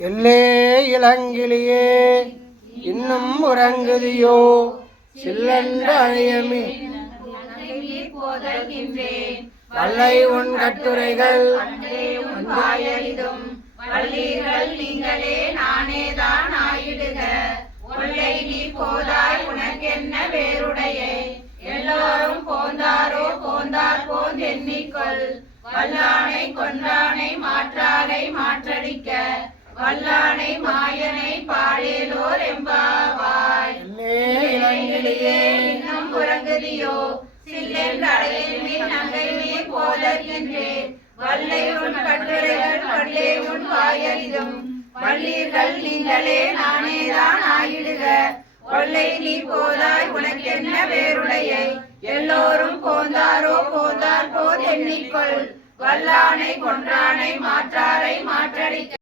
எல்லே இளங்கிளியே இன்னும் உறங்குதியோ சில்லென்ற அழையமே வல்லை உன் கட்டுரைகள் வள்ளீர்கள் நீங்களே நானேதான் ஆயிடுக ஒல்லை நீ போதாய் உனக்கென்ன வேறுடையே எல்லோரும் போந்தாரோ போந்தார் போந்து எண்ணிக்கொள் வல்லானை கொன்றானை மாற்றாரை மாற்றடிக்க வல்லானை மாயனை பாடேலோர் எம்பாவாய். இன்னும் உறங்குதியோ சில்லென்ற அடையில் நங்கை நீர் போதற்கின்றேன் வல்லை உன் கட்டுரைகள் வல்லே உன் வாயறிதும் வள்ளீர்கள் நீங்களே நானேதான் ஆயிடுக ஒல்லை நீ போதாய் உனக்கென்ன வேறுடையை எல்லோரும் போந்தாரோ போந்தார் போது எண்ணிக்கொள் வல்லானை கொன்றானை மாற்றாரை மாற்றடிக்க